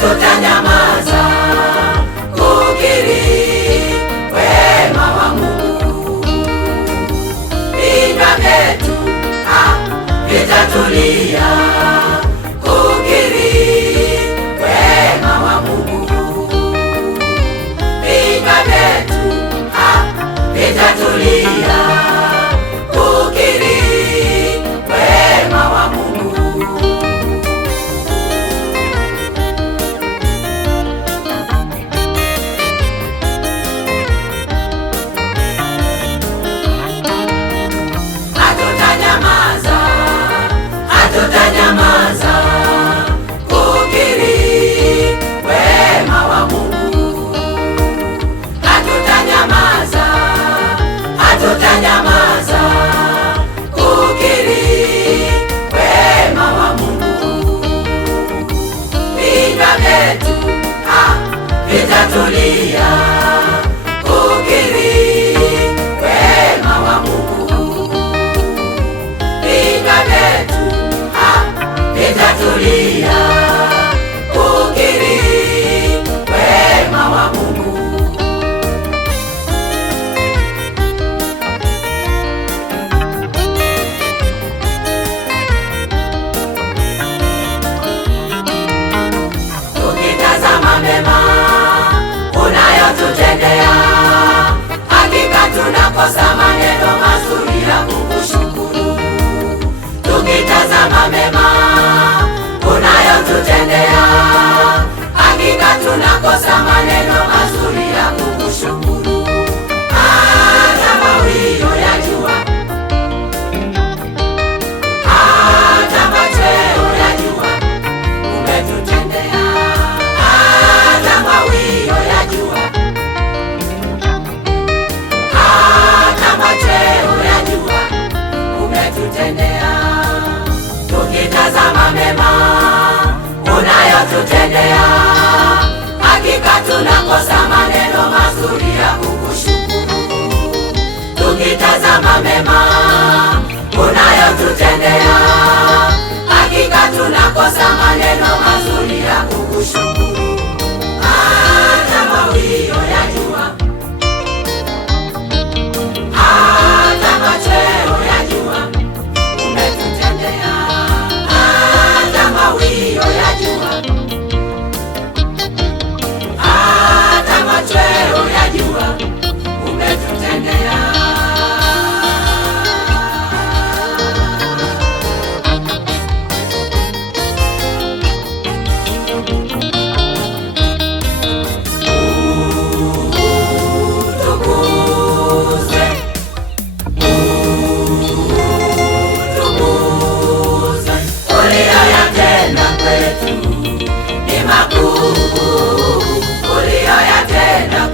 hatutanyamaza kukiri wema wa Mungu. Vinywa vyetu vitatulia kukiri wema wa Mungu. Vinywa vyetu vitatulia kukiri wema wa Mungu. Hatutanyamaza, hatutanyamaza kukiri wema wa Mungu. Hatutanyamaza, hatutanyamaza kukiri wema wa Mungu. Vinywa vyetu vitatulia kukiri wema wa Mungu. Vinywa vyetu vitatulia kukiri wema wa Mungu. Tukitazama mema unayotutendea, hakika tunakosa maneno mazuri ya kukushukuru. Tukitazama mema unayotutendea, hakika tunakosa maneno mazuri ya kukushukuru. Hata mawio ya jua, hata machweo ya jua umetutendea. Hata mawio ya jua, hata machweo ya jua umetutendea. Tukitazama mema unayotutendea, hakika tunakosa maneno mazuri ya kukushukuru. Tukitazama mema unayotutendea, hakika tunakosa maneno mazuri ya kukushukuru. Hata mawio ya jua, hata machweo ya jua umetutendea. Hata mawio ya jua, hata machweo ya jua umetutendea. Uliyoyatenda kwetu ni makuu, uliyoyatenda